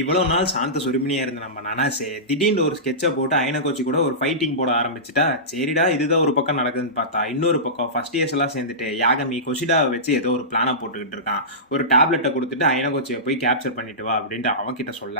இவ்வளோ நாள் சாந்த சுருமினியா இருந்த நம்ம நனாசே திடீர்னு ஒரு ஸ்கெட்சை போட்டு அயனகோச்சி கூட ஒரு ஃபைட்டிங் போட ஆரம்பிச்சுட்டா. சரிடா இதுதான் ஒரு பக்கம் நடக்குதுன்னு பார்த்தா, இன்னொரு பக்கம் ஃபர்ஸ்ட் இயர்ஸ் எல்லாம் சேர்ந்துட்டு யாகமி கொஷிடாவை வச்சு ஏதோ ஒரு பிளானை போட்டுக்கிட்டு இருக்கான். ஒரு டேப்லெட்டை கொடுத்துட்டு அயனகோச்சியை போய் கேப்சர் பண்ணிட்டு வா அப்படின்ட்டு அவன்கிட்ட சொல்ல,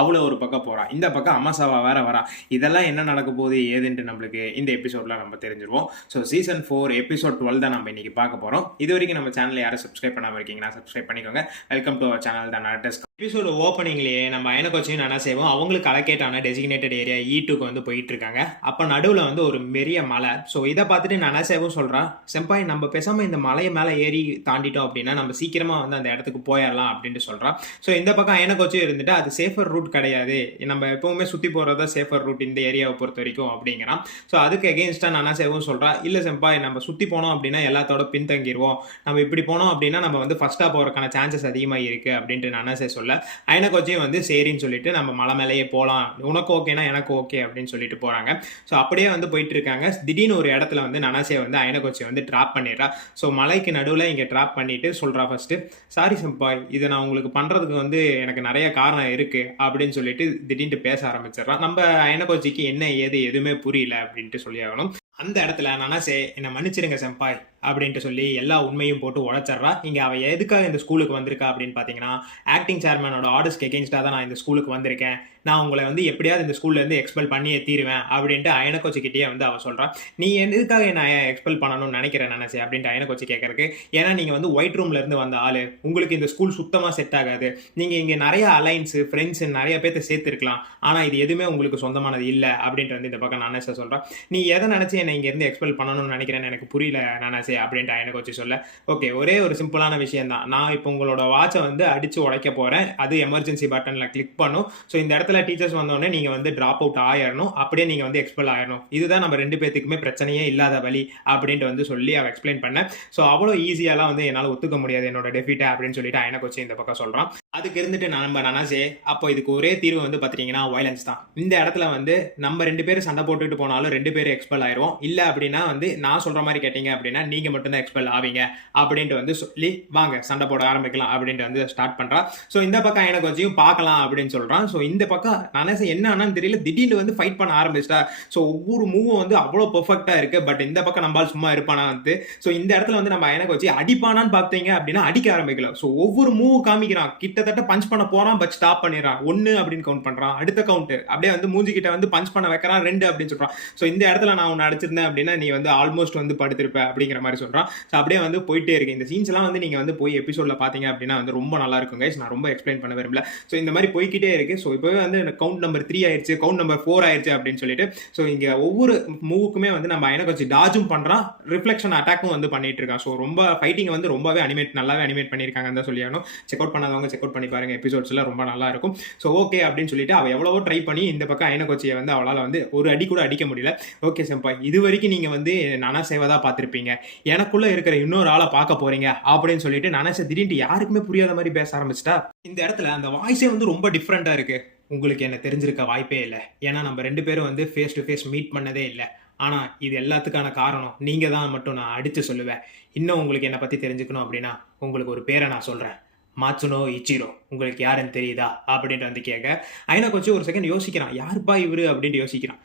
அவ்வளோ ஒரு பக்கம் போறான். இந்த பக்கம் அம்மாசாவா வேற வரா. இதெல்லாம் என்ன நடக்க போகுது ஏதுன்ட்டு நம்மளுக்கு இந்த எபிசோட்ல நம்ம தெரிஞ்சிருவோம். ஸோ சீசன் 4 எபிசோட் 12 தான் நம்ம இன்னைக்கு பார்க்க போறோம். இது வரைக்கும் நம்ம சேனல் யாரும் சப்ஸ்கிரைப் பண்ணாம இருக்கீங்கன்னா சப்ஸ்கிரைப் பண்ணிக்கோங்க. வெல்கம் டு அவர் சேனல் தான் நரட்டஸ். எபிசோட ஓப்பனிங்லேயே நம்ம அயனகோச்சியும் என்ன செய்வோம், அவங்களுக்கு அலோகேட்டான டெசிக்னேட்டட் ஏரியா E2க்கு வந்து போயிட்டு இருக்காங்க. அப்போ நடுவில் வந்து ஒரு பெரிய மலை. ஸோ இதை பார்த்துட்டு நனாசேவும் சொல்கிறான், செம்பாய் நம்ம பேசாமல் இந்த மலையை மேலே ஏறி தாண்டிட்டோம் அப்படின்னா நம்ம சீக்கிரமாக வந்து அந்த இடத்துக்கு போயிடலாம் அப்படின்ட்டு சொல்கிறான். ஸோ இந்த பக்கம் அயனகோச்சியும் இருந்துட்டு அது சேஃபர் ரூட் கிடையாது, நம்ம எப்பவுமே சுற்றி போகிறதா சேஃபர் ரூட் இந்த ஏரியாவை பொறுத்த வரைக்கும் அப்படிங்கிறான். ஸோ அதுக்கு எகெயின்ஸ்டாக நனாசேவும் சொல்கிறா, இல்லை செம்பாய் நம்ம சுற்றி போனோம் அப்படின்னா எல்லாத்தோட பின்தங்கிடுவோம், நம்ம இப்படி போனோம் அப்படின்னா நம்ம வந்து ஃபஸ்ட்டாக போகிறதுக்கான சான்சஸ் அதிகமாக இருக்குது அப்படின்ட்டு நனாசே சொல்ல, அயனகோச்சியும் வந்து சரின்னு சொல்லிட்டு நம்ம மலை மேலேயே போகலாம், உனக்கு ஓகேனா எனக்கு ஓகே அப்படின்னு சொல்லிட்டு போகிறாங்க. ஸோ அப்படியே வந்து போயிட்டு இருக்காங்க. திடீர்னு ஒரு இடத்துல வந்து நனாசே வந்து அயனகோச்சியை வந்து ட்ராப் பண்ணிடுறா. ஸோ மலைக்கு நடுவில் இங்கே ட்ராப் பண்ணிட்டு சொல்கிறா, ஃபர்ஸ்ட்டு சாரி செம்பாய், இதை நான் உங்களுக்கு பண்ணுறதுக்கு வந்து எனக்கு நிறைய காரணம் இருக்குது அப்படின்னு சொல்லிட்டு திடீர்னு பேச ஆரம்பிச்சிடறான். நம்ம அயனகோச்சிக்கு என்ன ஏது எதுவுமே புரியல அப்படின்ட்டு சொல்லி ஆகணும். அந்த இடத்துல நனாசே என்னை மன்னிச்சிருங்க செம்பாய் அப்படின்ட்டு சொல்லி எல்லா உண்மையும் போட்டு உழைச்சிட்றா. இங்கே அவள் எதுக்காக இந்த ஸ்கூலுக்கு வந்திருக்கா அப்படின்னு பார்த்தீங்கன்னா, ஆக்டிங் சேர்மனோட ஆர்டர்ஸ்க்கு எகெயின்ஸ்டாக தான் நான் இந்த ஸ்கூலுக்கு வந்திருக்கேன், நான் உங்களை வந்து எப்படியாவது இந்த ஸ்கூல்லேருந்து எக்ஸ்பெல் பண்ணியே தீருவேன் அப்படின்ட்டு அயனகோச்சிக்கிட்டே வந்து அவள் சொல்கிறான். நீ எதுக்காக நான் எக்ஸ்பெல் பண்ணணும்னு நினைக்கிறேன் நனாசே அப்படின்ட்டு அயனகோச்சி கேட்கறக்கு, ஏன்னா நீங்கள் வந்து ஒயிட் ரூம்லேருந்து வந்த ஆள், உங்களுக்கு இந்த ஸ்கூல் சுத்தமாக செட் ஆகாது, நீங்கள் இங்கே நிறைய அலைன்ஸு ஃப்ரெண்ட்ஸு நிறைய பேர்த்த சேர்த்துருக்கலாம், ஆனால் இது எதுவுமே உங்களுக்கு சொந்தமானது இல்லை அப்படின்ட்டு வந்து இந்த பக்கம் நனாசே சொல்கிறான். நீ எதை நினச்சி என்னை இங்கேருந்து எக்ஸ்பெல் பண்ணணும்னு நினைக்கிறேன்னு எனக்கு புரியல நனாசே அப்படின்ட்டு அயனகோச்சி சொல்ல, ஓகே ஒரே ஒரு சிம்பிளான விஷயம் தான், நான் இப்போ உங்களோட வாட்சை வந்து அடிச்சு உடைக்க போறேன், அது எமர்ஜென்சி பட்டன்ல கிளிக் பண்ணும். ஸோ இந்த இடத்துல டீச்சர்ஸ் வந்தோடனே நீங்க வந்து டிராப் அவுட் ஆயிடணும், அப்படியே நீங்க வந்து எக்ஸ்பெல் ஆயிடணும், இதுதான் நம்ம ரெண்டு பேத்துக்குமே பிரச்சனையே இல்லாத வழி அப்படின்ட்டு வந்து சொல்லி அவ எக்ஸ்பிளைன் பண்ண. ஸோ அவ்வளோ ஈஸியாலாம் வந்து என்னால் ஒத்துக்க முடியாது என்னோட டெஃபிட்டை அப்படின்னு சொல்லிட்டு அயனகோச்சி இந்த பக்கம் சொல்றான். அதுக்கு இருந்துட்டு நம்ம நனாசே, அப்போ இதுக்கு ஒரே தீர்வு வந்து பார்த்தீங்கன்னா வயலன்ஸ் தான், இந்த இடத்துல வந்து நம்ம ரெண்டு பேரும் சண்டை போட்டுட்டு போனாலும் ரெண்டு பேரும் எக்ஸ்பெல் ஆயிரும், இல்லை அப்படின்னா வந்து நான் சொல்ற மாதிரி கேட்டீங்க அப்படின்னா நீங்க மட்டும்தான் எக்ஸ்பெல் ஆவீங்க அப்படின்ட்டு வந்து சொல்லி வாங்க சண்டை போட ஆரம்பிக்கலாம் அப்படின்ட்டு வந்து ஸ்டார்ட் பண்றான். ஸோ இந்த பக்கம் அயனகோச்சியும் பார்க்கலாம் அப்படின்னு சொல்றான். ஸோ இந்த பக்கம் நனாசே என்ன ஆனான்னு தெரியல, திடீர்னு வந்து ஃபைட் பண்ண ஆரம்பிச்சிட்டா. ஸோ ஒவ்வொரு மூவும் வந்து அவ்வளோ பெர்ஃபெக்டா இருக்கு. பட் இந்த பக்கம் நம்மளால் சும்மா இருப்பானா வந்து, ஸோ இந்த இடத்துல வந்து நம்ம அயனகோச்சி அடிப்பானான்னு பார்த்தீங்க அப்படின்னா அடிக்க ஆரம்பிக்கல. ஸோ ஒவ்வொரு மூவ் காமிக்கிறான், கிட்டத்தட்ட பஞ்ச் பண்ண போறான், பட் ஸ்டாப் பண்ணிடுறான், 1 அப்படின்னு கவுண்ட் பண்றான், அடுத்த கவுண்ட் அப்படியே வந்து மூஞ்சி கிட்ட வந்து பஞ்ச் பண்ண வைக்கிறான், 2 அப்படின்னு சொல்றான். ஸோ இந்த இடத்துல நான் உன்னை அடிச்சிருந்தேன் அப்படின்னா நீ வந்து ஆல்மோஸ்ட் வந்து படுத்திருப்ப அப்படிங்கிற மாதிரி சொல்றான். ஸோ அப்படியே வந்து போயிட்டே இருக்கு. இந்த சீன்ஸ் எல்லாம் வந்து நீங்க வந்து போய் எபிசோட்ல பாத்தீங்க அப்படின்னா வந்து ரொம்ப நல்லா இருக்கும் கைஸ், நான் ரொம்ப எக்ஸ்பிளைன் பண்ண விரும்பல. ஸோ இந்த மாதிரி போய்கிட்டே இருக்கு. ஸோ இப்போவே வந்து கவுண்ட் நம்பர் 3 ஆயிடுச்சு, கவுண்ட் நம்பர் 4 ஆயிடுச்சு அப்படின்னு சொல்லிட்டு, ஸோ இங்க ஒவ்வொரு மூவுக்குமே வந்து நம்ம அயனகோச்சி டாஜும் பண்றான், ரிஃப்ளெக்ஷன் அட்டாக்கும் வந்து பண்ணிட்டு இருக்கான். ஸோ ரொம்ப ஃபைட்டிங் வந்து ரொம்பவே நல்லாவே அனிமேட் பண்ணியிருக்காங்கன்னு தான் சொல்லி ஆகணும். செக் அவுட் பண்ணாதவங்க செக் அவுட் பண்ணி பாருங்க, எபிசோட்ஸ்ல ரொம்ப நல்லா இருக்கும். ஸோ ஓகே அப்படின்னு சொல்லிட்டு அவ எவ்வளவோ ட்ரை பண்ணி இந்த பக்கம் அயனகோச்சியை வந்து அவளால் வந்து ஒரு அடி கூட அடிக்க முடியல. ஓகே செம்பாய், இது வரைக்கும் நீங்க வந்து நனாசேவை தான் பார்த்திருப்பீங்க, எனக்குள்ள இருக்கிற இன்னொரு ஆளை பார்க்க போறீங்க அப்படின்னு சொல்லிட்டு நனாசே திடீர்னு யாருக்குமே புரியாத மாதிரி பேச ஆரம்பிச்சிட்டா. இந்த இடத்துல அந்த வாய்ஸே வந்து ரொம்ப டிஃப்ரெண்டா இருக்கு. உங்களுக்கு என்ன தெரிஞ்சிருக்க வாய்ப்பே இல்லை, ஏன்னா நம்ம ரெண்டு பேரும் வந்து ஃபேஸ் டு ஃபேஸ் மீட் பண்ணதே இல்லை, ஆனா இது எல்லாத்துக்கான காரணம் நீங்க தான் மட்டும் நான் அடிச்சு சொல்லுவேன். இன்னும் உங்களுக்கு என்னை பத்தி தெரிஞ்சுக்கணும் அப்படின்னா உங்களுக்கு ஒரு பேரை நான் சொல்றேன், மாட்சுனோ இச்சிரோ, உங்களுக்கு யாருன்னு தெரியுதா அப்படின்ட்டு வந்து கேட்க, அயனகோச்சி ஒரு செகண்ட் யோசிக்கிறான், யாருப்பா இவரு அப்படின்ட்டு யோசிக்கிறான்.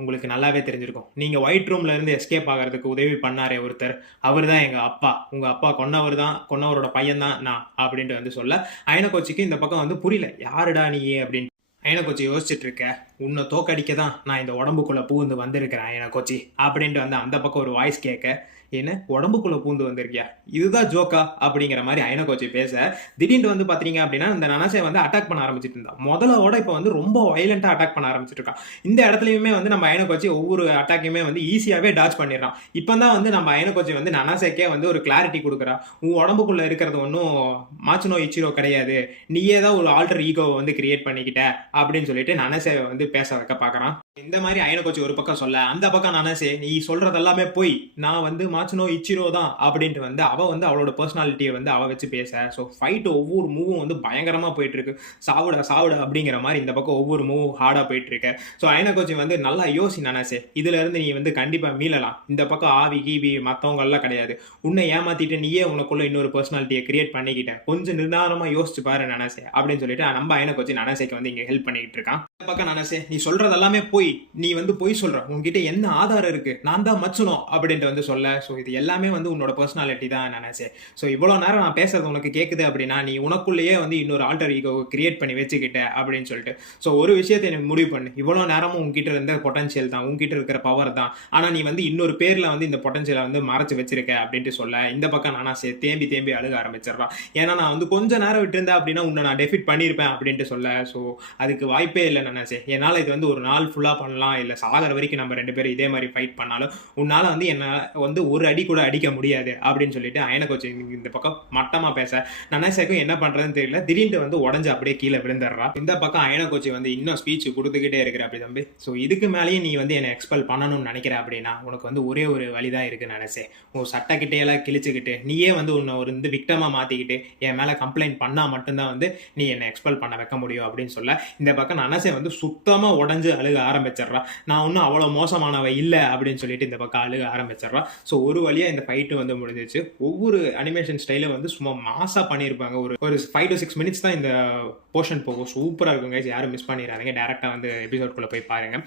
உங்களுக்கு நல்லாவே தெரிஞ்சிருக்கும், நீங்க ஒயிட் ரூம்ல இருந்து எஸ்கேப் ஆகிறதுக்கு உதவி பண்ணாரே ஒருத்தர், அவர் தான் எங்க அப்பா, உங்க அப்பா கொன்னவரோட பையன் தான் நான் அப்படின்ட்டு வந்து சொல்ல, அயனகோச்சிக்கு இந்த பக்கம் வந்து புரியல, யாருடா நீ அப்படின்னு. அயனகோச்சி யோசிச்சுட்டு இருக்க, உன்னை தோக்கடிக்க தான் நான் இந்த உடம்புக்குள்ள பூந்து வந்திருக்கிறேன் அயனகோச்சி அப்படின்ட்டு வந்து அந்த பக்கம் ஒரு வாய்ஸ் கேட்க, என்ன உடம்புக்குள்ள பூந்து வந்திருக்கியா, இதுதான் ஜோக்கா அப்படிங்கிற மாதிரி அயனகோச்சி பேச, திடீர்னு வந்து பாத்தீங்க அப்படின்னா இந்த நனாசே வந்து அட்டாக் பண்ண ஆரம்பிச்சிட்டு இருந்தா. முதலோட இப்போ வந்து ரொம்ப வயலண்டா அட்டாக் பண்ண ஆரம்பிச்சிட்டு இருக்கான். இந்த இடத்துலயுமே வந்து நம்ம அயனகோச்சி ஒவ்வொரு அட்டாக்கையுமே வந்து ஈஸியாவே டாச் பண்ணிடுறான். இப்பதான் வந்து நம்ம அயனகோச்சி வந்து நனாசேக்கே வந்து ஒரு கிளாரிட்டி கொடுக்குறா, உன் உடம்புக்குள்ள இருக்கிறது ஒன்றும் மாட்சுனோ இச்சிரோ கிடையாது, நீயே தான் ஒரு ஆல்டர் ஈகோவை வந்து கிரியேட் பண்ணிக்கிட்ட அப்படின்னு சொல்லிட்டு நனாசேவை வந்து பேச வைக்க பாக்குறான். இந்த மாதிரி அயனகோச்சி ஒரு பக்கம் சொல்ல, அந்த பக்கம் நனாசே நீ சொல்றது எல்லாமே போய், நான் வந்து மாச்சுனோ இச்சிரோ தான் அப்படின்ட்டு வந்து அவ வந்து அவளோட பர்சனாலிட்டியை வந்து அவ வச்சு பேச. ஸோ ஃபைட் ஒவ்வொரு மூவும் வந்து பயங்கரமா போயிட்டு இருக்கு. சாவுடா சாவுடா அப்படிங்கிற மாதிரி இந்த பக்கம் ஒவ்வொரு மூவும் ஹார்டா போயிட்டு இருக்கு. ஸோ அயனா கோச்சி வந்து நல்லா யோசி நனாசே, இதுல இருந்து நீ வந்து கண்டிப்பா மீளலாம். இந்த பக்கம் ஆவி கீவி மத்தவங்க எல்லாம் கிடையாது. உன்னை ஏமாத்திட்டு நீயே உனக்குள்ள இன்னொரு பர்சனாலிட்டியை கிரியேட் பண்ணிக்கிட்ட. கொஞ்சம் நிதானமா யோசிச்சு பாரு நனாசே அப்படின்னு சொல்லிட்டு நம்ம அயனா கோச்சி நனாசேக்கு வந்து இங்க ஹெல்ப் பண்ணிக்கிட்டு இருக்கான். இந்த பக்கம் நனாசே, நீ சொல்றது எல்லாமே போய், நீ வந்து போய் சொல்ற, உன்கிட்ட என்ன ஆதாரம் இருக்கு, நான் தான் மச்சுனோம் அப்படின்ட்டு வந்து சொல்ல. ஸோ இது எல்லாமே வந்து உன்னோட பர்சனாலிட்டி தான் நனாசே. ஸோ இவ்வளவு நேரம் நான் பேசுறது உனக்கு கேட்குது அப்படின்னா நீ உனக்குள்ளேயே வந்து இன்னொரு ஆல்டர் ஈகோ கிரியேட் பண்ணி வச்சுக்கிட்ட அப்படின்னு சொல்லிட்டு. ஸோ ஒரு விஷயத்தை எனக்கு முடிவு பண்ணு, இவ்வளோ நேரமும் உங்ககிட்ட இருந்த பொட்டன்ஷியல் தான், உங்ககிட்ட இருக்கிற பவர் தான், ஆனால் நீ வந்து இன்னொரு பேரில் வந்து இந்த பொட்டன்ஷியலை வந்து மறைச்சு வச்சிருக்க அப்படின்ட்டு சொல்ல. இந்த பக்கம் நனாசே தேம்பி தேம்பி அழுக ஆரம்பிச்சிடறான். ஏன்னா நான் வந்து கொஞ்ச நேரம் விட்டுருந்தேன் அப்படின்னா உன்னை நான் டெஃபிட் பண்ணியிருப்பேன் அப்படின்ட்டு சொல்ல. ஸோ அதுக்கு வாய்ப்பே இல்லை நனாசே. என்னால் இது வந்து ஒரு நாள் ஃபுல்லாக பண்ணலாம், இல்லை சாகர வரைக்கும் நம்ம 2 பேரும் இதே மாதிரி ஃபைட் பண்ணாலும் உன்னால் வந்து என்ன வந்து ஒரு அடி கூட அடிக்க முடியாது அப்படின்னு சொல்லிட்டு அயனா கோச்சி இந்த பக்கம் மட்டமாக பேச. நனாசேக்கும் என்ன பண்ணுறதுன்னு தெரியல. திடீர்னு வந்து உடஞ்சு அப்படியே கீழே விழுந்துடுறா. இந்த பக்கம் அயனா கோச்சி வந்து இன்னும் ஸ்பீச் கொடுத்துக்கிட்டே இருக்கிற அப்படி தம்பி. ஸோ இதுக்கு மேலேயும் நீ வந்து என்னை எக்ஸ்பெல் பண்ணணும்னு நினைக்கிற அப்படின்னா உனக்கு வந்து ஒரே ஒரு வழிதான் இருக்குன்னு நினைச்சேன். உன் சட்டக்கிட்டையெல்லாம் கிழிச்சுக்கிட்டு நீயே வந்து உன்னை ஒரு வந்து விக்டமாக மாற்றிக்கிட்டு என் மேலே கம்ப்ளைண்ட் பண்ணால் மட்டும்தான் வந்து நீ என்னை எக்ஸ்பெல் பண்ண வைக்க முடியும் அப்படின்னு சொல்ல. இந்த பக்கம் நனாசே வந்து சுத்தமாக உடஞ்சு அழுக ஆரம்பிச்சிடுறா. நான் ஒன்றும் அவ்வளோ மோசமானவ இல்லை அப்படின்னு சொல்லிட்டு இந்த பக்கம் அழுக ஆரம்பிச்சிடுறா. ஸோ ஒரு வழியாக இந்த ஃபைட்டு வந்து முடிஞ்சிச்சு. ஒவ்வொரு அனிமேஷன் ஸ்டைலும் வந்து சும்மா மாசாக பண்ணியிருப்பாங்க. ஒரு 5 to 6 minutes தான் இந்த போர்ஷன் போகும். சூப்பராக இருக்கும் கைஸ், யாரும் மிஸ் பண்ணிடாதீங்க. டேரெக்டாக வந்து எபிசோட்குள்ளே போய் பாருங்க.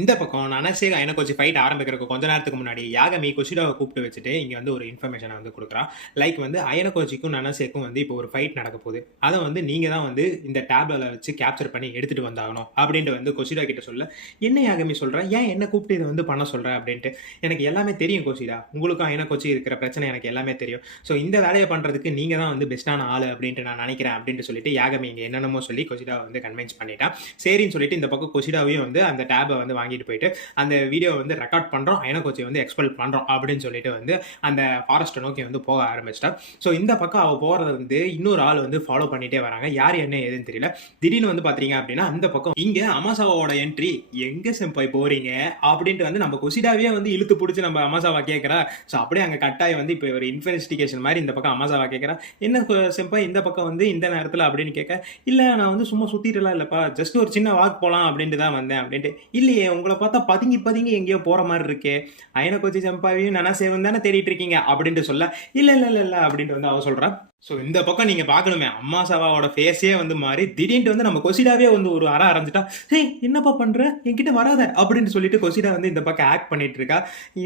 இந்த பக்கம் நனாசே அயனா கோச்சி ஃபைட் ஆரம்பிக்கிறதுக்கு கொஞ்ச நேரத்துக்கு முன்னாடி யாகமி கொஷிடாவை கூப்பிட்டு வச்சுட்டு இங்கே வந்து ஒரு இன்ஃபர்மேஷனை வந்து கொடுக்குறான். லைக் வந்து அயனா கோச்சிக்கும் நனாசேக்கும் வந்து இப்போ ஒரு ஃபைட் நடக்க போகுது. அதை வந்து நீங்கள் தான் வந்து இந்த டேப்ல வச்சு கேப்சர் பண்ணி எடுத்துகிட்டு வந்தாகணும் அப்படின்ட்டு வந்து கொஷிடா கிட்ட சொல்ல. என்ன யாகமி சொல்கிறேன், ஏன் என்ன கூப்பிட்டு இதை வந்து பண்ண சொல்கிறேன் அப்படின்ட்டு. எனக்கு எல்லாமே தெரியும் கொஷிடா, உங்களுக்கும் அயனா கோச்சி இருக்கிற பிரச்சனை எனக்கு எல்லாமே தெரியும். ஸோ இந்த வேலையை பண்ணுறதுக்கு நீங்கள் தான் வந்து பெஸ்ட்டான ஆள் அப்படின்ட்டு நான் நினைக்கிறேன் அப்படின்ட்டு சொல்லிட்டு யாகமி இங்கே என்னென்னமோ சொல்லி கொஷிடாவை வந்து கன்வின்ஸ் பண்ணிட்டான். சரின்னு சொல்லிட்டு இந்த பக்கம் கொஷிடாவையும் வந்து அந்த டேபை வந்து வாங்கிட்டு போயிட்டு அந்த வீடியோ வந்து ரெக்கார்ட் பண்றோம், அயனா கோச்சி வந்து எக்ஸ்பெல் பண்றோம் அப்படின்னு சொல்லிட்டு வந்து அந்த ஃபாரஸ்ட்டை நோக்கி வந்து போக ஆரம்பிச்சிட்டா. ஸோ இந்த பக்கம் அவ போறதை வந்து இன்னொரு ஆள் வந்து ஃபாலோ பண்ணிட்டே வராங்க. யார் என்ன ஏதுன்னு தெரியல. திடீர்னு வந்து பாத்தீங்க அப்படின்னா அந்த பக்கம் இங்க அமாசாவோட என்ட்ரி, எங்க செம்பாய் போறீங்க அப்படின்ட்டு வந்து நம்ம கொசிடாவே வந்து இழுத்து பிடிச்சி நம்ம அமாசாவா கேட்கறா. ஸோ அப்படியே அங்க கட்டாய் வந்து இப்போ ஒரு இன்வெஸ்டிகேஷன் மாதிரி இந்த பக்கம் அமாசாவா கேட்கறா. என்ன செம்பாய் இந்த பக்கம் வந்து இந்த நேரத்தில் அப்படின்னு கேட்க, இல்ல நான் வந்து சும்மா சுத்திட்டுலாம் இல்லப்பா, ஜஸ்ட் ஒரு சின்ன வாக் போலாம் அப்படின்ட்டு தான் வந்தேன் அப்படின்ட்டு. இல்லையே, உங்களை பார்த்தா பதுங்கி பதுங்கி எங்கேயோ போற மாதிரி இருக்கே, அயனா கோச்சி செம்பாவையும் நனாசேவும் தானே தேடிட்டு இருக்கீங்க அப்படின்ட்டு சொல்ல. இல்ல இல்ல இல்ல இல்ல அப்படின்ட்டு வந்து அவ சொல்றா. ஸோ இந்த பக்கம் நீங்க பார்க்கணுமே, அம்மாசாவாவோட ஃபேஸே வந்து மாறி திடீர்னு வந்து நம்ம கொசிடாவே வந்து ஒரு அற ஆரம்பிச்சிட்டா. ஹே என்னப்பா பண்ற, என்கிட்ட வராத அப்படின்னு சொல்லிட்டு கொசிடா வந்து இந்த பக்கம் ஆக்ட் பண்ணிட்டு இருக்கா.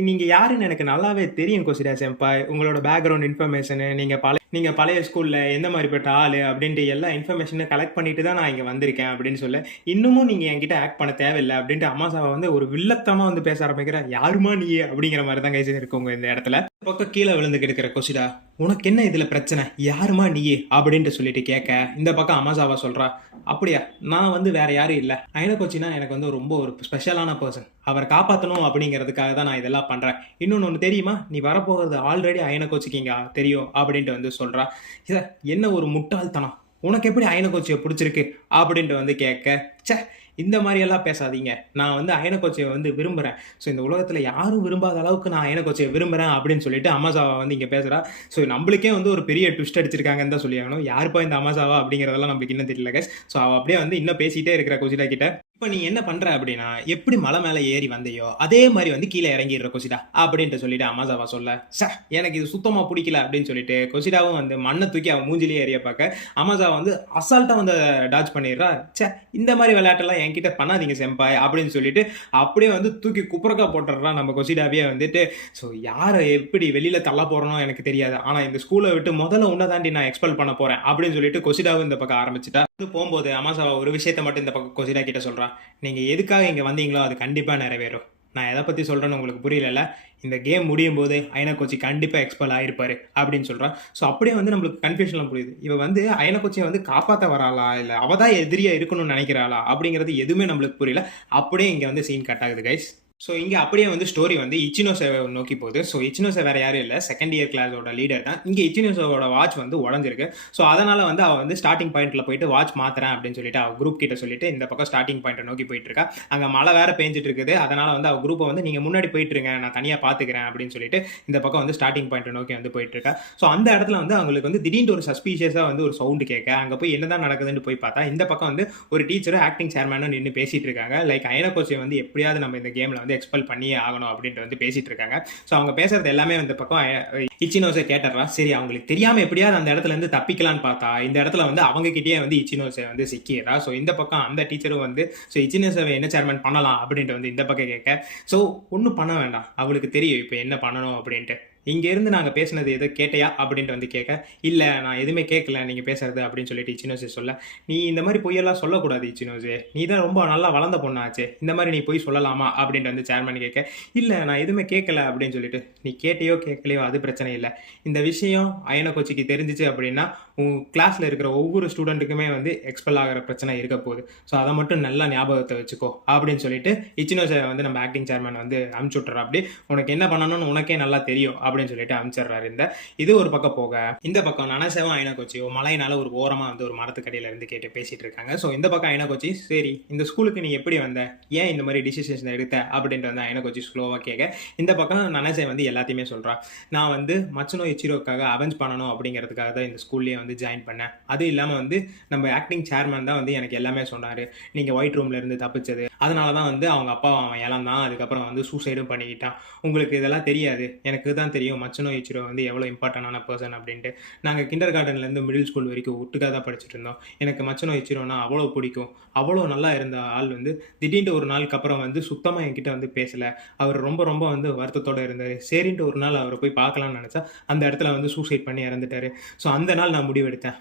நீங்க யாருன்னு எனக்கு நல்லாவே தெரியும் கொசிடா செம்பாய், உங்களோட பேக்ரவுண்ட் இன்ஃபர்மேஷனு, நீங்க பழைய ஸ்கூல்ல எந்த மாதிரிப்பட்ட ஆளு அப்படின்ட்டு எல்லா இன்ஃபர்மேஷனை கலெக்ட் பண்ணிட்டு தான் நான் இங்க வந்திருக்கேன் அப்படின்னு சொல்ல. இன்னமும் நீங்க என்கிட்ட ஆக்ட் பண்ண தேவையில்லை அப்படின்ட்டு அம்மாசாவை வந்து ஒரு வில்லத்தமா வந்து பேச ஆரம்பிக்கிற. யாருமா நீ அப்படிங்கிற மாதிரி தான் கைஸ் இருக்குங்க இந்த இடத்துல. பக்கம் கீழே விழுந்து கிடக்கிற கொசிடா, உனக்கு என்ன இதுல பிரச்சனை, யாருமா நீயே அப்படின்ட்டு சொல்லிட்டு கேட்க. இந்த பக்கம் அமாசாவா சொல்றா, அப்படியா, நான் வந்து வேற யாரும் இல்லை, அயனா கோச்சினா எனக்கு வந்து ரொம்ப ஒரு ஸ்பெஷலான பர்சன், அவரை காப்பாற்றணும் அப்படிங்கிறதுக்காக தான் நான் இதெல்லாம் பண்றேன். இன்னொன்று ஒன்று தெரியுமா, நீ வரப்போகிறது ஆல்ரெடி அயனா கோச்சிக்கு இங்க தெரியும் அப்படின்ட்டு வந்து சொல்றா. என்ன ஒரு முட்டாள்தனம், உனக்கு எப்படி அயனா கோச்சியை பிடிச்சிருக்கு அப்படின்ட்டு வந்து கேட்க. சே, இந்த மாதிரியெல்லாம் பேசாதீங்க, நான் வந்து அயனா கோச்சியை வந்து விரும்புகிறேன். ஸோ இந்த உலகத்தில் யாரும் விரும்பாத அளவுக்கு நான் அயனா கோச்சியை விரும்புகிறேன் அப்படின்னு சொல்லிட்டு அமாசாவா வந்து இங்கே பேசுகிறா. ஸோ நம்மளுக்கே வந்து ஒரு பெரிய ட்விஸ்ட் அடிச்சிருக்காங்கன்னு தான் சொல்லி ஆகணும். யாருப்பா இந்த அமாசாவா அப்படிங்கிறதெல்லாம் நம்மளுக்கு இன்னும் தெரியல கைஸ். ஸோ அவள் அப்படியே வந்து இன்னும் பேசிகிட்டே இருக்கிற கொசிடா கிட்ட. இப்போ நீ என்ன பண்ற அப்படின்னா, எப்படி மலை மேலே ஏறி வந்தையோ அதே மாதிரி வந்து கீழே இறங்கிடுற கொசிடா அப்படின்ட்டு சொல்லிட்டு அமாசாவா சொல்ல. எனக்கு இது சுத்தமா பிடிக்கல அப்படின்னு சொல்லிட்டு கொசிடாவும் வந்து மண்ணை தூக்கி அவன் மூஞ்சிலேயே ஏறிய பார்க்க அமாசாவா வந்து அசால்ட்டா வந்து டாச் பண்ணிடுறா. இந்த மாதிரி விளையாட்டெல்லாம் என்கிட்ட பண்ணாதீங்க செம்பாய் அப்படின்னு சொல்லிட்டு அப்படியே வந்து தூக்கி குப்புறக்கா போட்டுடுறா நம்ம கொசிடாவே வந்துட்டு. ஸோ யாரை எப்படி வெளியில தள்ள போறனோ எனக்கு தெரியாது, ஆனா இந்த ஸ்கூலை விட்டு முதல்ல உன்னை தாண்டி நான் எக்ஸ்பெல் பண்ண போறேன் அப்படின்னு சொல்லிட்டு கொசிடாவும் இந்த பக்கம் ஆரம்பிச்சுட்டா. போகும்போது அமாசாவா ஒரு விஷயத்த மட்டும் இந்த பக்கம் கொசிடா கிட்ட சொல்றா. நீங்க எதுக்காக இங்க வந்தீங்களோ அது கண்டிப்பா நிறைவேறும். நான் எதை பத்தி சொல்றேன்னு உங்களுக்கு புரியல, இந்த கேம் முடியும் போது அயனா கோச்சி கண்டிப்பா எக்ஸ்பெல் ஆயிருப்பாரு அப்படின்னு சொல்றான். ஸோ அப்படியே வந்து நம்மளுக்கு கன்ஃபியூஷன்லாம் புரியுது. இவ வந்து அயனா கோச்சியை வந்து காப்பாற்ற வராளா, இல்லை அவதான் எதிரியா இருக்கணும்னு நினைக்கிறாளா அப்படிங்கிறது எதுவுமே நம்மளுக்கு புரியல. அப்படியே இங்க வந்து சீன் கட் ஆகுது கைஸ். ஸோ இங்கே அப்படியே வந்து ஸ்டோரி வந்து இச்சினோஸை நோக்கி போகுது. ஸோ இச்சினோஸை வேற யாரும் இல்லை, செகண்ட் இயர் கிளாஸோட லீடர் தான். இங்கே இச்சினோஸோட வாட்ச் வந்து உடஞ்சிருக்கு. ஸோ அதனால வந்து அவள் வந்து ஸ்டார்டிங் பாயிண்ட்ல போயிட்டு வாட்ச் மாத்துறேன் அப்படின்னு சொல்லிட்டு அவள் குரூப் கிட்ட சொல்லிட்டு இந்த பக்கம் ஸ்டார்டிங் பாயிண்ட்டை நோக்கி போயிட்டு இருக்கா. அங்கே மழை வேற பெஞ்சிட்டு இருக்குது. அதனால வந்து அவள் குரூப்பை வந்து நீங்க முன்னாடி போயிட்டு இருங்க, நான் தனியாக பார்த்துக்கிறேன் அப்படின்னு சொல்லிட்டு இந்த பக்கம் வந்து ஸ்டார்டிங் பாயிண்ட்டை நோக்கி வந்து போயிட்டு இருக்கா. ஸோ அந்த இடத்துல வந்து அவங்களுக்கு வந்து திடீர்னு ஒரு சஸ்பீஷியஸாக வந்து ஒரு சவுண்டு கேட்க அங்கே போய் என்னதான் நடக்குதுன்னு போய் பார்த்தா இந்த பக்கம் வந்து ஒரு டீச்சரும் ஆக்டிங் சேர்மேனும் நின்று பேசிட்டு இருக்காங்க. லைக் அயன கோச்சை வந்து எப்படியாவது நம்ம இந்த கேமில் வந்து எக்ஸ்பெல் பண்ணியே ஆகணும் அப்படின்ட்டு வந்து பேசிட்டு இருக்காங்க. ஸோ அவங்க பேசுறது எல்லாமே வந்து பக்கம் இச்சினோஸை கேட்டுறா. சரி அவங்களுக்கு தெரியாம எப்படியாவது அந்த இடத்துல இருந்து தப்பிக்கலான்னு பார்த்தா இந்த இடத்துல வந்து அவங்க கிட்டே வந்து இச்சினோஸை வந்து சிக்கிறா. ஸோ இந்த பக்கம் அந்த டீச்சரும் வந்து ஸோ இச்சினோஸை என்ன சேர்மன் பண்ணலாம் அப்படின்ட்டு வந்து இந்த பக்கம் கேட்க, ஸோ ஒன்றும் பண்ண வேண்டாம், அவளுக்கு தெரியும் இப்போ என்ன பண்ணணும் அப்படின்ட்டு. இங்கேருந்து நாங்கள் பேசினது எதோ கேட்டையா அப்படின்ட்டு வந்து கேட்க, இல்லை நான் எதுவுமே கேட்கல நீங்கள் பேசுறது அப்படின்னு சொல்லிட்டு இச்சினோஸே சொல்ல, நீ இந்த மாதிரி பொய்யெல்லாம் சொல்லக்கூடாது இச்சினோஸே, நீ தான் ரொம்ப நல்லா வளர்ந்த பொண்ணாச்சு, இந்த மாதிரி நீ போய் சொல்லலாமா அப்படின்ட்டு வந்து சேர்மன் கேட்க, இல்லை நான் எதுவுமே கேட்கல அப்படின்னு சொல்லிட்டு, நீ கேட்டையோ கேட்கலையோ அது பிரச்சனை இல்லை, இந்த விஷயம் அயன கோச்சிக்கு தெரிஞ்சிச்சு அப்படின்னா உன் கிளாஸில் இருக்கிற ஒவ்வொரு ஸ்டூடெண்ட்டுக்குமே வந்து எக்ஸ்பெல் ஆகிற பிரச்சனை இருக்க போகுது. ஸோ அதை மட்டும் நல்லா ஞாபகத்தை வச்சுக்கோ அப்படின்னு சொல்லிட்டு இச்சினோஸை வந்து நம்ம ஆக்டிங் சேர்மன் வந்து அனுப்பிச்சு விட்றா. அப்படி உனக்கு என்ன பண்ணணும்னு உனக்கே நல்லா தெரியும் அப்படின்னு சொல்லிட்டு அனுப்பிச்சிடுறாரு. இது ஒரு பக்கம் போக இந்த பக்கம் நனசேவும் அயன கோச்சியோ மழையினால ஒரு ஓரமாக வந்து ஒரு மரத்துக்கடியில் இருந்து கேட்டு பேசிட்டு இருக்காங்க. ஸோ இந்த பக்கம் அயன கோச்சி, சரி இந்த ஸ்கூலுக்கு நீ எப்படி வந்த, ஏன் இந்த மாதிரி டிசிஷன்ஸ் எடுத்த அப்படின்ட்டு வந்து அயன கோச்சி ஸ்லோவாக கேட்க, இந்த பக்கம் நனசே வந்து எல்லாத்தையுமே சொல்கிறான். நான் வந்து மச்சனோ இச்சிரோக்காக அவெஞ்ச் பண்ணணும் அப்படிங்கிறதுக்காக தான் இந்த ஸ்கூல்லேயே வந்து ஜாயின் பண்ணேன். அது இல்லாமல் வந்து நம்ம ஆக்டிங் சேர்மன் தான் வந்து எனக்கு எல்லாமே சொன்னார், நீங்கள் ஒயிட் ரூம்ல இருந்து தப்பிச்சது, அதனால தான் வந்து அவங்க அப்பா அவன் இழந்தான், அதுக்கப்புறம் வந்து சூசைடும் பண்ணிக்கிட்டான். உங்களுக்கு இதெல்லாம் தெரியாது, எனக்கு தான் தெரியும் மச்சனோ இச்சிரோ வந்து எவ்வளோ இம்பார்ட்டண்டான பர்சன் அப்படின்ட்டு. நாங்கள் கிண்டர் கார்டன்லேருந்து மிடில் ஸ்கூல் வரைக்கும் ஒட்டுக்காக தான் படிச்சுட்டு இருந்தோம். எனக்கு மச்சனோ இச்சிரோனா அவ்வளோ பிடிக்கும். அவ்வளோ நல்லா இருந்த ஆள் வந்து திடீர்னு ஒரு நாளுக்கு அப்புறம் வந்து சுத்தமாக என்கிட்ட வந்து பேசலை. அவர் ரொம்ப ரொம்ப வந்து வருத்தத்தோடு இருந்தார். சரின்ட்டு ஒரு நாள் அவரை போய் பார்க்கலாம்னு நினச்சா அந்த இடத்துல வந்து சூசைட் பண்ணி இறந்துட்டாரு. ஸோ அந்த நாள் நான் முடிவெடுத்தேன்,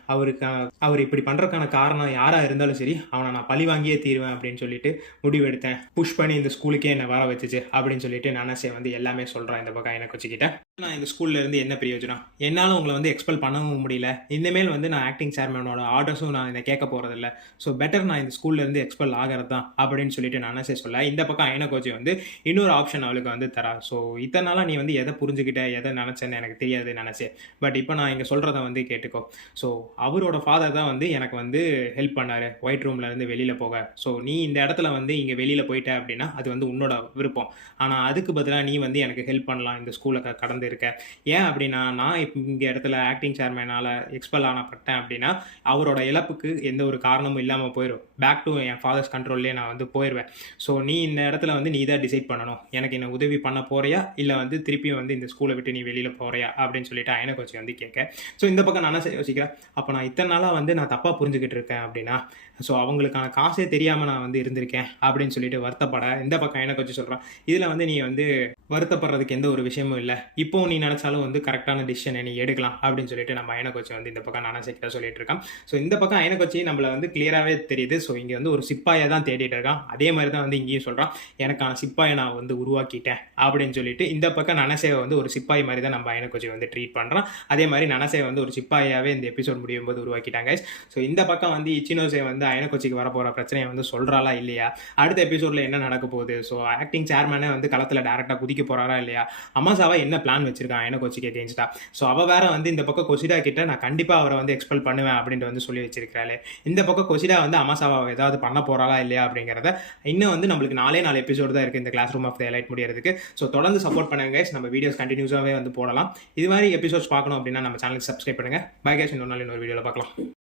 அவர் இப்படி பண்ணுறதுக்கான காரணம் யாராக இருந்தாலும் சரி அவனை நான் பழி வாங்கியே தீருவேன் அப்படின்னு சொல்லிட்டு முடிவெடுத்தேன். புஷ் பண்ணி இந்த ஸ்கூலுக்கே என்னை வர வச்சுச்சு அப்படின்னு சொல்லிட்டு நானே வந்து எல்லாமே சொல்கிறேன். இந்த பக்கம் எனக்கு வச்சுக்கிட்டேன், நான் இந்த ஸ்கூல்ல இருந்து என்ன பிரயோஜனம், என்னால் உங்களை வந்து எக்ஸ்பெல் பண்ணவும் முடியல, இனிமேல் வந்து நான் ஆக்டிங் சேர்மனோட ஆர்டர்ஸும் நான் இதை கேட்க போகிறதில்ல, ஸோ பெட்டர் நான் இந்த ஸ்கூல்ல இருந்து எக்ஸ்பெல் ஆகிறது தான் அப்படின்னு சொல்லிட்டு நானே சொல்ல, இந்த பக்கம் அயன கோச்சி வந்து இன்னொரு ஆப்ஷன் அவளுக்கு வந்து தரா. ஸோ இத்தனை நாளாக நீ வந்து எதை புரிஞ்சுக்கிட்ட எதை நினச்சேன்னு எனக்கு தெரியாது நினச்சேன், பட் இப்போ நான் இங்கே சொல்கிறத வந்து கேட்டுக்கோ. ஸோ அவரோட ஃபாதர் தான் வந்து எனக்கு வந்து ஹெல்ப் பண்ணார் ஒயிட் ரூம்ல இருந்து வெளியில் போக. ஸோ நீ இந்த இடத்துல வந்து இங்கே வெளியில் போயிட்ட அப்படின்னா அது வந்து உன்னோட விருப்பம், ஆனால் அதுக்கு பதிலாக நீ வந்து எனக்கு ஹெல்ப் பண்ணலாம் இந்த ஸ்கூலை கடந்து இருக்க. ஏன் அப்படின்னா நான் இப்போ இங்கே இடத்துல ஆக்டிங் சேர்மேனால் எக்ஸ்பெல் ஆனப்பட்டேன் அப்படின்னா அவரோட இழப்புக்கு எந்த ஒரு காரணமும் இல்லாமல் போயிடும், பேக் டு என் ஃபாதர்ஸ் கண்ட்ரோல்லே நான் வந்து போயிடுவேன். ஸோ நீ இந்த இடத்துல வந்து நீ தான் டிசைட் பண்ணணும், எனக்கு என்ன உதவி பண்ண போறியா இல்லை வந்து திருப்பியும் வந்து இந்த ஸ்கூலை விட்டு நீ வெளியில் போறியா அப்படின்னு சொல்லிட்டு அயன கோச்சி வந்து கேட்க. ஸோ இந்த பக்கம் நான் யோசிக்கிறேன், அப்போ நான் இத்தனை நாளாக வந்து நான் தப்பாக புரிஞ்சுக்கிட்டு இருக்கேன் அப்படின்னா, ஸோ அவங்களுக்கான காசே தெரியாமல் நான் வந்து இருந்திருக்கேன் அப்படின்னு சொல்லிட்டு வருத்தப்பட இந்த பக்கம் அயன கோச்சி சொல்கிறான், இதில் வந்து நீ வந்து வருத்தப்படுறதுக்கு எந்த ஒரு விஷயமும் இல்லை, இப்போ நீ நினச்சாலும் வந்து கரெக்டான டிசிஷனை நீ எடுக்கலாம் அப்படின்னு சொல்லிட்டு நம்ம அயன கோச்சி வந்து இந்த பக்கம் நானசேக்கிட்ட சொல்லிட்டு இருக்கான். ஸோ இந்த பக்கம் அயன கோச்சி நம்மளை வந்து கிளியராகவே தெரியுது. ஸோ இங்கே வந்து ஒரு சிப்பாயை தான் தேடிட்டு இருக்கான். அதே மாதிரி தான் வந்து இங்கேயும் சொல்கிறான், எனக்கான சிப்பாயை நான் வந்து உருவாக்கிட்டேன் அப்படின்னு சொல்லிட்டு இந்த பக்கம் நனசேவை வந்து ஒரு சிப்பாய் மாதிரி தான் நம்ம அயன கோச்சி வந்து ட்ரீட் பண்ணுறான். அதே மாதிரி நனசேவை வந்து ஒரு சிப்பாயாவே இந்த எபிசோட் முடியும் போது உருவாக்கிட்டாங்க. ஸோ இந்த பக்கம் வந்து இச்சினோஸே வந்து அயன கோச்சிக்கு வரப்போகிற பிரச்சனையை வந்து சொல்கிறாளா இல்லையா, அடுத்த எபிசோடில் என்ன நடக்க போகுது, ஸோ ஆக்டிங் சேர்மனே வந்து களத்தில் டேரெக்டாக குதிக்க போகிறாரா இல்லையா, அமாசாவா என்ன பிளான் வச்சிருக்கான் அயன கோச்சிக்கு எகெயின்ஸ்டா. ஸோ அவள் வேற வந்து இந்த பக்கம் கொசிடா கிட்ட நான் கண்டிப்பாக அவரை வந்து எக்ஸ்பெல் பண்ணுவேன் அப்படின்ட்டு வந்து சொல்லி வச்சிருக்கிறாளே, இந்த பக்கம் கொசிடா வந்து அமாசாவா ஏதாவது பண்ண போகிறாளா இல்லையா அப்படிங்கிறத இன்னும் வந்து நம்மளுக்கு 4 எபிசோடு தான் இருக்குது இந்த classroom of the elite முடியறதுக்கு. ஸோ தொடர்ந்து சப்போர்ட் பண்ணுங்க கைஸ், நம்ம வீடியோஸ் கண்டினியூஸாகவே வந்து போடலாம். இது மாதிரி எபிசோட்ஸ் பார்க்கணும் அப்படின்னா நம்ம சேனலுக்கு சப்ஸ்கிரைப் பண்ணுங்கள். பை கைஸ், இன்னொரு நாள் இன்னொரு வீடியோவில் பார்க்கலாம்.